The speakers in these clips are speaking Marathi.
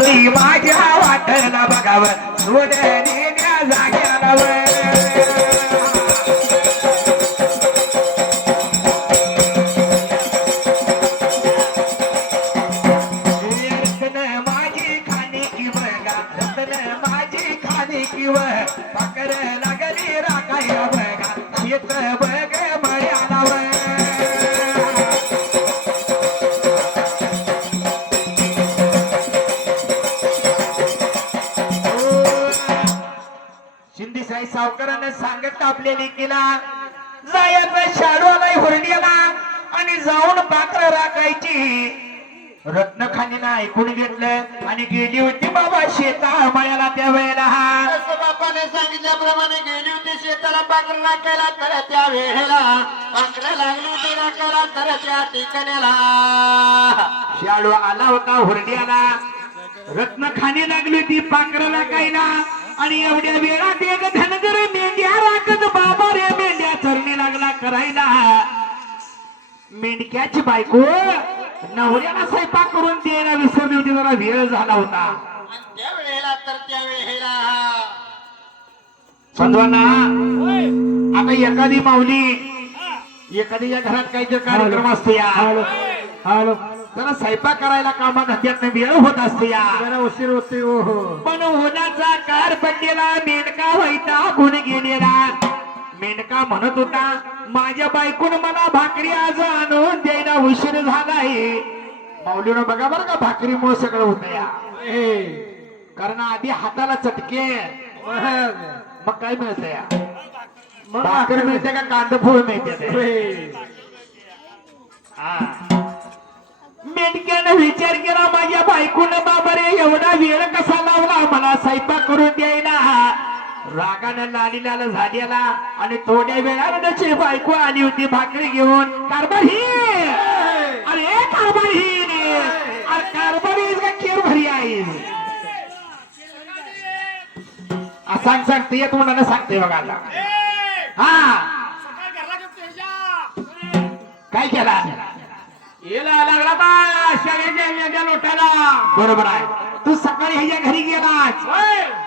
तुई माझ्या वाटला बघावं. सोडणे त्या साई सावकारानं सांगत कापलेली केला. जायचं शाडवाला हुरड्याला आणि जाऊन पात्र राखायची. रत्नखानीनं ऐकून घेतलं आणि गेली होती बाबा शेता मळ्याला त्या वेळेला. हा जसं बापाने सांगितल्याप्रमाणे गेली होती शेताला पाकर नाकायला तर त्या वेळेला पाकर लागली होती नाकायला तर त्या ठिकाण्याला. शाळू आला होता हुरड्याला रत्नखानी लागली होती पाखराला कायला आणि एवढ्या वेळात एक धनगर मेंढ्या राखत बाबा रे मेंढ्या चरणी लागला करायला. मेंढक्याची बायको नवऱ्याला स्वयंपाक करून द्यायला विसरली होती जरा वेळ झाला होता. आणि त्या वेळेला तर त्या वेळेला संध्वाना आता एखादी माऊली एखाद्या घरात काहीतरी कार्यक्रम असतो या. हॅलो. जरा स्वयंपाक करायला कामात धक्यात वेळ होत असतो या. जरा उशीर होते हो हो. पण उन्हाचा कार पडलेला मेंढका व्हायचा गुण गेलेला. मेंढका म्हणत होता माझ्या बायकून मला भाकरी आज आणून द्यायला उशीर झालाय. माऊलीनं बघा बरं का भाकरीमुळे सगळं होत या. कारण आधी हाताला चटके. मग काय मिळतं या? मग भाकर मिळते का कांदा फूळ मिळते हा. मेंढक्यानं विचार केला माझ्या बायकोनं बाबा रे एवढा वेळ कसा लावला? मला स्वयंपाक करून द्यायला. रागानं लाडीलाला झालेला आणि थोड्या वेळानं बायको आली होती भाकरी घेऊन. कारभार ही! अरे कारभार ही अरे कारभार ही का केर भरी आहे सांग सांग ते येत म्हणाला सांगते बघा हा. काय केला? येला लागला शाळेच्या लोटाला. बरोबर आहे. तू सकाळी ह्याच्या घरी गेलास.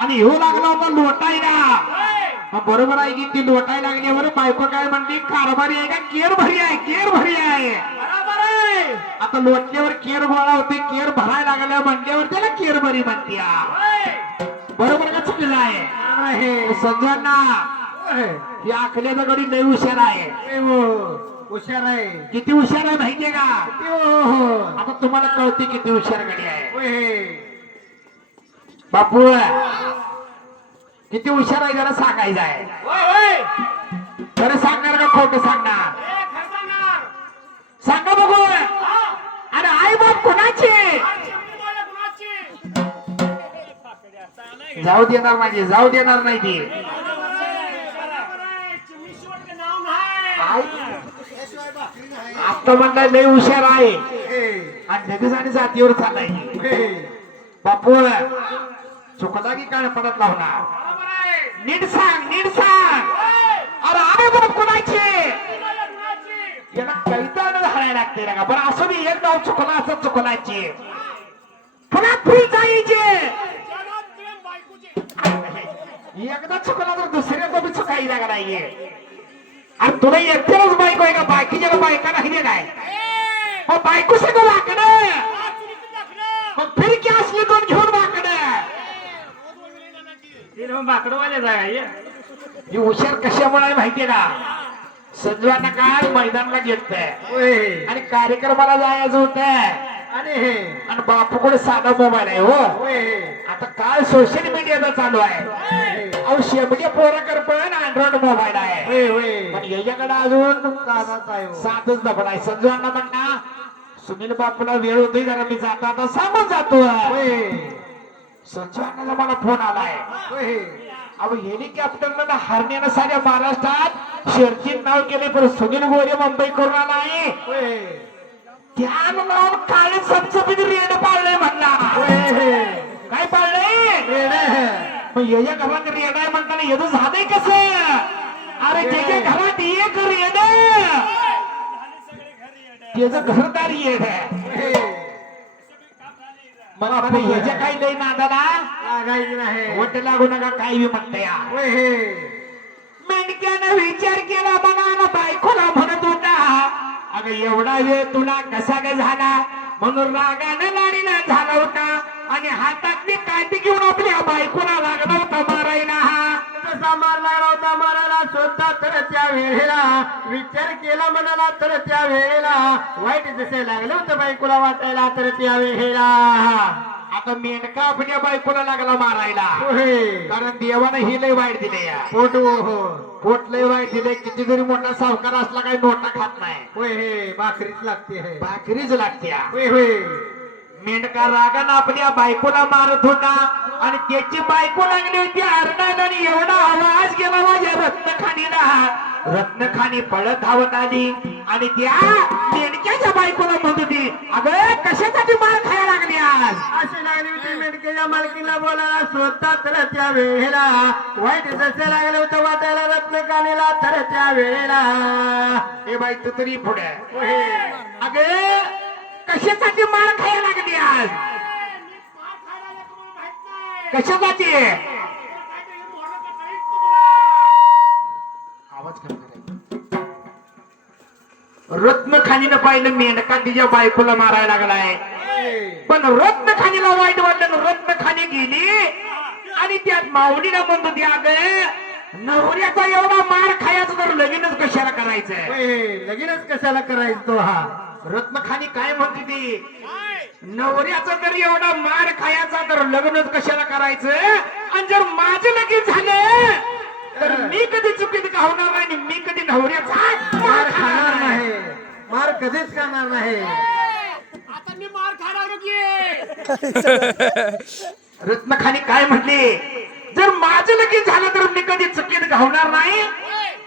आणि येऊ लागला होता लोटायला. बरोबर आहे की ती लोटायला लागल्यावर बायको काय म्हणते कारभारी आहे का? केर भरी आहे केर भरी आहे. बरोबर आहे. आता लोटल्यावर केर गोळा होते केर भरायला लागल्या म्हणल्यावर त्याला केर भरी म्हणते बरोबर का चुकलेलं आहे? ए, ही आखल्याचा गडी लय हुशार आहे. हुशार आहे. किती हुशार आहे माहितीये का? ए, हो, हो. आता तुम्हाला कळते किती हुशार गडी आहे. बापू किती हुशार आहे जरा सांगायचं आहे. खरं सांगणार का खोटं सांगणार. सांगा बघू. अरे आई बाप कुणाची? जाऊ देणार माझे जाऊ देणार नाही ती. म्हणला लय हुशार आहे? आणि लगेच आणि जातीवर चाललाय. बापू चुकला की काय पडत लावणार. नीट सांग नीट सांग. अरे आई बाप कोणाचे? याला कैतान घालायला लागते ना का बरं असं मी एक नाव चुकला असं चुकलायचे. पुन्हा फुल जायचे. एकदा चुकला तर दुसऱ्याचा बी चुकाई लागा नाहीये अरे तुला एकट्यालाच बायको आहे का बाकीच्या बायका नाही दे काय मग बायको सगळं वाकडं. मग फिरकी असली दोन घेऊन वाकडं नानाची. ही हुशार कशामुळे माहितीये का संजवाना काय मैदानला ओय. आणि कार्यक्रमाला जायचं होतं आणि हे आणि बापूकडे साधा मोबाईल आहे हो. आता काय सोशल मीडियाचा चालू आहे. अहो शेमटे पोराकर पण अँड्रॉइड मोबाईल आहे ओय. पण याच्याकडे अजून आहे हो. सातच दफड आहे संजवांना म्हणणार सुनील बापूला वेळ होतोय जरा मी जाता आता सांगून जातो ओय. संजवानाला मला फोन आलाय. अहो हेलिकॉप्टरनं हरण्यानं साऱ्या महाराष्ट्रात शर्तीत नाव केले पण सुनील गोरे मुंबई करून आला आहे. त्यानं नाव काळे सबसबीत रेड पाळलंय म्हणला. काय पाळलंय मग याच्या घरात आहे म्हणताना येतो झालंय कस? अरे त्याच्या घरात एक रेड त्याचं घरदार येड. मला ह्याच्या काही लई नादाला लागायची नाही. वट लागू नका काही बी म्हणते हे मेंढक्यानं विचार केला बघा ना बायकोला म्हणत होता अगं एवढा वेळ तुला कसा ग झाला? म्हणून रागानं लाडीनं झाला होता. आणि हातातली काठी घेऊन आपल्या बायकोला लागला होता मारायला. हा जसा मारला होता मारायला स्वतः तर त्या वेळेला विचार केला म्हणाला तर त्या वेळेला. वाईट जसे लागलं होतं बायकोला वाटायला तर त्या वेळेला. आता मेंढका आपल्या बायकोला लागला मारायला. कारण देवानं ही लय वाईट दिले या. पोट हो पोट लय वाईट दिले किती जरी मोठा सावकार असला काही नोटा खात नाही. होय हे भाकरीच लागते हे भाकरीच लागत्या होय होय. मेंढका रागानं आपल्या बायकोला मारत होता आणि त्याची बायको लागली होती आरडायला आणि एवढा आवाज गेला माझ्या रत्नखानीला रत्नखानी पळत धावत आली आणि त्या मेंढक्याच्या बायकोला म्हणत होती अगं कशासाठी मार खायला लागली आज? अशी लागली होती मेडकेच्या मालकीला बोलायला. स्वतः तर त्या वेळेला वाईट जसे लागलं होतं वाटायला रत्नकानीला तर त्या वेळेला हे बाई तू तरी पुढे. अगं कशासाठी मार खायला लागली आज? कशासाठी? आवाज रत्न करायचा. पाहिलं मेनका तिच्या बायकोला मारायला लागलाय. पण रत्न खाणीला वाईट वाटलं रत्न खाणी गेली आणि त्यात माऊलीला म्हणतो होती अगं नवऱ्याचा एवढा मार खायचा तर लगीनच कशाला करायचंय? लगीनच कशाला करायचं तो हा? रत्नखानी काय म्हणते ती? नवऱ्याचा जर एवढा मार खायचा तर लग्नच कशाला करायचं? आणि जर माझं लगीन झालं तर मी कधी चुकीत गावणार नाही आणि मी कधी नवऱ्याचा मार खाणार नाही. मार कधीच खाणार नाही. आता मी मार खाणार की रत्नखानी काय म्हणले? जर माझं लगीन झालं तर मी कधी चुकीत घावणार नाही?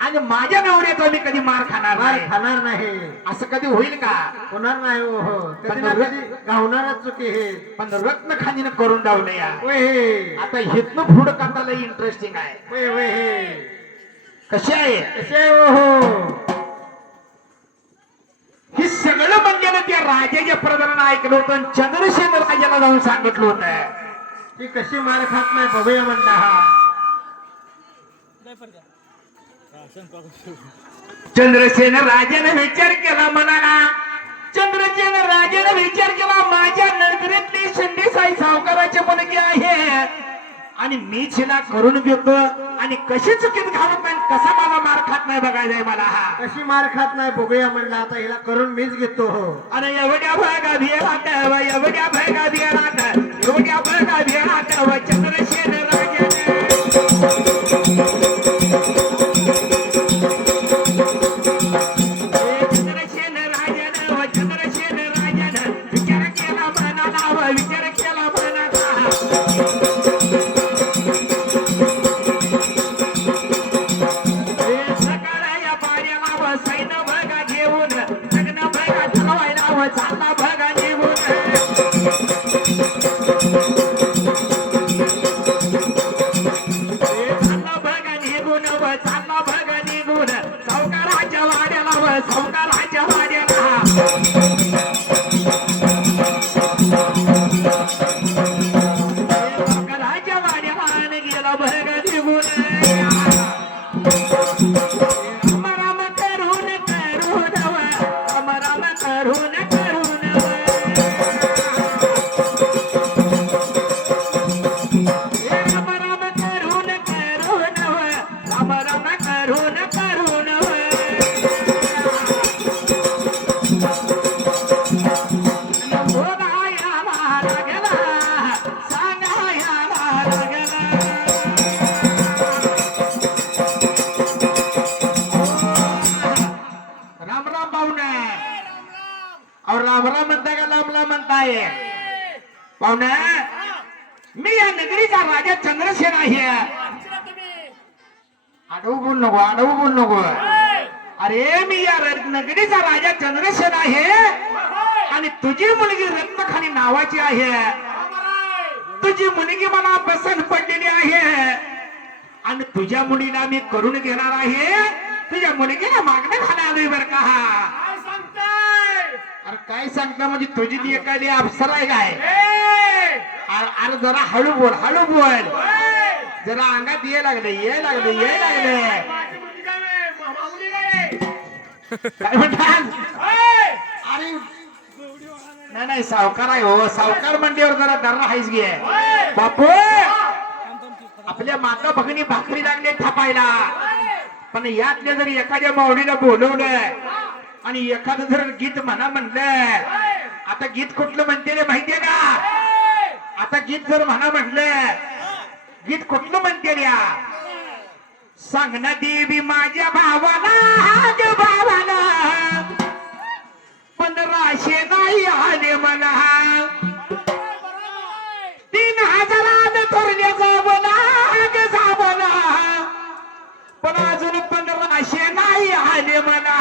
आणि माझ्या नवऱ्याचा मी कधी मार खाणार मार नाही. खाणार नाही. असं कधी होईल का? होणार नाही हो हो. कधी ना कधी गावणारच चुकी हे पण रत्नखानीनं करून डावलं या. होय हे आता हितनं पुढं करताना इंटरेस्टिंग आहे. होय होय हे कशी आहे? कसे हो हो. हे सगळं म्हणलेलं त्या राजाच्या प्रधानानं ऐकलं होतं आणि चंद्रसेन राजाला जाऊन सांगितलं होतं. ती कशी मार खात नाही बघूया म्हणला हा. चंद्रसेन राजाने विचार केला म्हणाला चंद्रसेन राजाने विचार केला माझ्या नगरीतली शिंदे साई सावकाराची मुलगी आहे. आणि मी छिला करून घेतो. आणि कशी चुकीत घालत नाही कसा मला मार खात नाही बघायचंय मला हा. कशी मार खात नाही बघूया म्हणला आता हिला करून मीच घेतो. हो आणि एवढ्या भगा भिराट एवढ्या भगा भिराट एवढ्या भगा भिराट व चंद्रसेन राजाने. Bye-bye. नको. आडवू बोल नको अरे मी या र- नगरीचा राजा चंद्रसेन आहे. आणि तुझी मुलगी रत्नखानी नावाची आहे. तुझी मुलगी मला पसंत पडलेली आहे. आणि तुझ्या मुलीला मी करून घेणार आहे. तुझ्या मुलगीला मागणं खायला आलोय बर का. हा अरे काय सांगता म्हणजे तुझी ती एखादी अप्सर आहे काय! अरे जरा हळू बोल हळू बोल! जरा अंगात ये लागले ये लागले ये लागले. काय म्हणतात? अरे नाही नाही सावकार आहे हो. सावकार मंडीवर जरा दर्रा हायच घे. बापू! आपल्या माता भगिनी भाकरी लागले थापायला. पण यातल्या जर एखाद्या माऊलीला बोलवलं आणि एखादं जर गीत म्हणा म्हणलं आता गीत कुठलं म्हणते रे माहितीये का? आता गीत जर म्हणा म्हणलं गीत कुठलं म्हणते रे सांग ना देवी माझ्या भावाला ग भावाला. पंधराशे नाही आले मला. तीन हजारात थोरल्याचा बोला ग जाबला पण अजून पंधराशे नाही आले मला.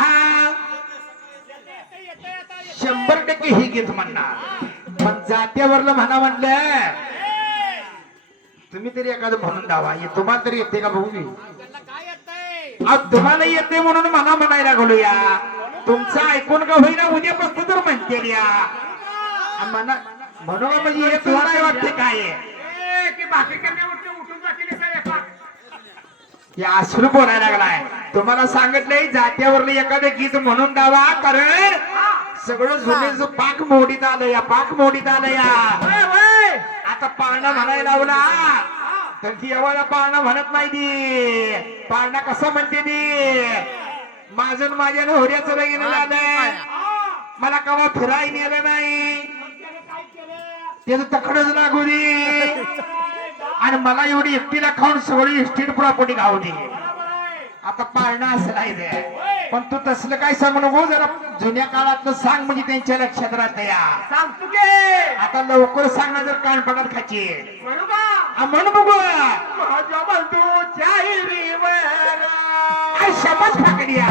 शंभर टक्के ही गीत म्हणणार. पण जात्यावरलं म्हणा म्हणलं. तुम्ही तरी एखादं म्हणून दावा हे तुम्हाला तरी येते का भाऊ मी? तुम्हाला येते म्हणून मला म्हणायला लागलो या तुमचं ऐकून का होईना उद्यापासून तर म्हणते या. आ, म्हणा म्हणू का म्हणजे हे तुला काय वाटते काय? की करण्या उठून जातील. हे बोलायला लागलाय. तुम्हाला सांगितलंय जात्यावरलं एखादं गीत म्हणून दावा कारण सगळं जुने पाक मोडीत आलं या पाक मोडीत आलं या! आता पाळणा म्हणायला लावला. तर ती एवढा पाळणा म्हणत नाही ती. पाळणा कसा म्हणते ती? माझं माझ्या नवऱ्याचं लगीन झालंय. मला कवा फिराय नेलं नाही. त्याचं तकडच लागू दे. आणि मला एवढी एकटीला खाऊन सगळी इस्टेट प्रॉपर्टी खाऊ दे. आता पाळणा असं नाही पण तू तसलं काय सांगू नको जरा जुन्या काळातलं सांग म्हणजे त्यांच्या लक्षात राहत या. सांगतो की. आता लवकर सांगणार जर कान पडत खाची. म्हणू का? म्हण बघू. माझ्या बंधूच्या हिरीवर. आय शपथ फाकड्या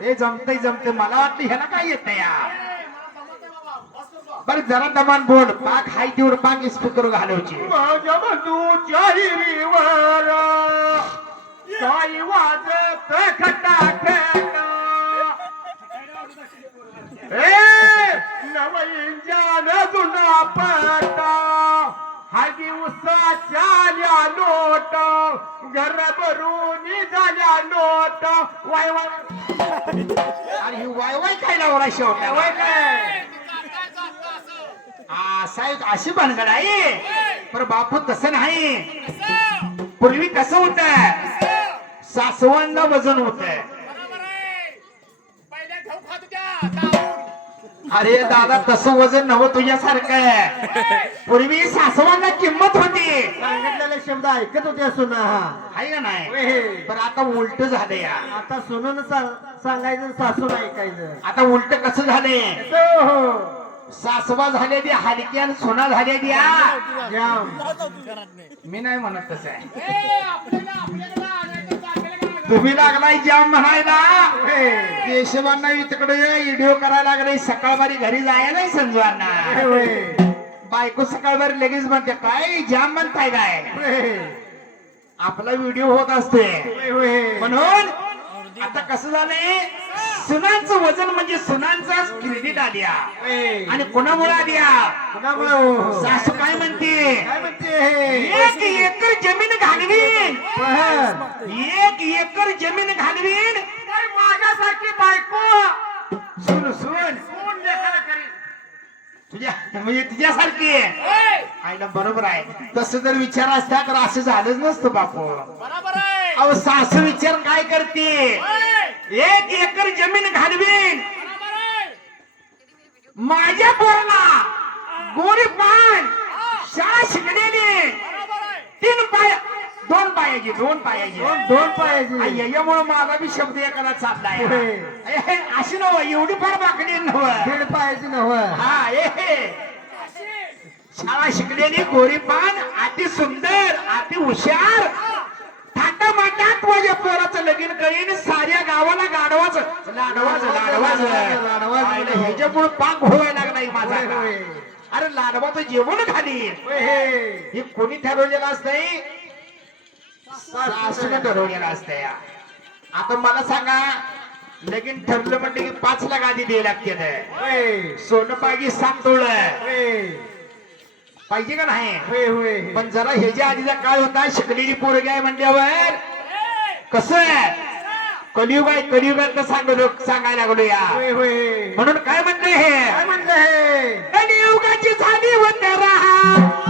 हे जमतय जमतय. मला वाटलं ह्याला काय येत या. बरं जरा दमान बोल. पाक हाय तेवढं पाक स्पीकर घालवची. माझ्या बंधूच्या हिरीवर. साई वाजत नवईंजान जुना पाटा हागी उसाच्या नोट घर भरून झाल्या नोट वाय वाय आणि ही वाय वाय काय लावला शेवट्या वाय काय? साहेब अशी भानगड आहे. पर बापू तसं नाही. पूर्वी कसं होत. सासवांना वजन होत. अरे दादा तसं वजन नव्हतं तुझ्यासारखं पूर्वी सासवांना किंमत होती. सांगितलेले शब्द ऐकत होते सुना. हा आहे का नाही. पण आता उलट झालं या. आता सुनून सांगायचं सासून ऐकायचं. आता उलट कसं झालंय? हो सासवा झाले ती हलकी आणि सोना झाले द्या जाम मी नाही म्हणत तसं आहे. तुम्ही लागलाय जाम म्हणायला. केशवांना तिकडे व्हिडिओ करायला लागले सकाळवारी घरी जायला नाही संजवांना बायको सकाळवारी लगेच म्हणते काय जाम म्हणताय काय? आपला व्हिडिओ होत असते. म्हणून आता कसं झालंय? सुनांचं वजन म्हणजे सुनांचा क्रेडिट आल्या. आणि कोणामुळे आल्या? कुणामुळे? सासू काय म्हणते? काय म्हणते? एक एकर जमीन घालवीन पहल. एक एकर जमीन घालवीन काय माझ्यासारखी बायको! सुन सुन कोण लेखाला करीन. तुझ्या म्हणजे तुझ्यासारखी आहे. आईला बरोबर आहे. तसं जर विचार असता तर असं झालंच नसतं बापू. बरोबर आहे. अहो सासू विचार काय करते? एक एकर जमीन घालवीन. बरोबर आहे. माझ्या पोराला गोरी पान शाळा शिकलेली बरोबर आहे तीन पाय दोन पायाची दोन पायाची दोन पायाची याच्यामुळे माझा बी शब्द एकाला चाललाय होय. ए, हे, अशी नव एवढी फार बाकडी नव दीड पायाची नव हा ए. शाळा शिकलेली गोरी पान अति सुंदर अति हुशार. थाटा माटात माझ्या पोराचं लगीन करीन साऱ्या गावाला गाडवाच लाडवाच लाडवाच. लाडवाच. ह्याच्यामुळे पाक व्हायला लागलाय माझा. अरे लाडवाचं जेवण खाली. हे कोणी ठरवलेलं असतंय? सासूने ठरवलेलं असतंय आता मला सांगा लगीन ठरलं म्हणलं की पाच लाख आधी द्यायला लागते सोनं पाहिजे सात तोळ. पाहिजे का नाही? होय होय पण जरा ह्याच्या आधीचा काळ होता शिकलेली पोरगी आहे म्हणल्यावर कसं आहे? कलियुग आहे कलियुगात सांगलो सांगायला लागलो या. म्हणून काय म्हणते हे काय म्हणलं हे कलियुगाची झाली होत्या राहा.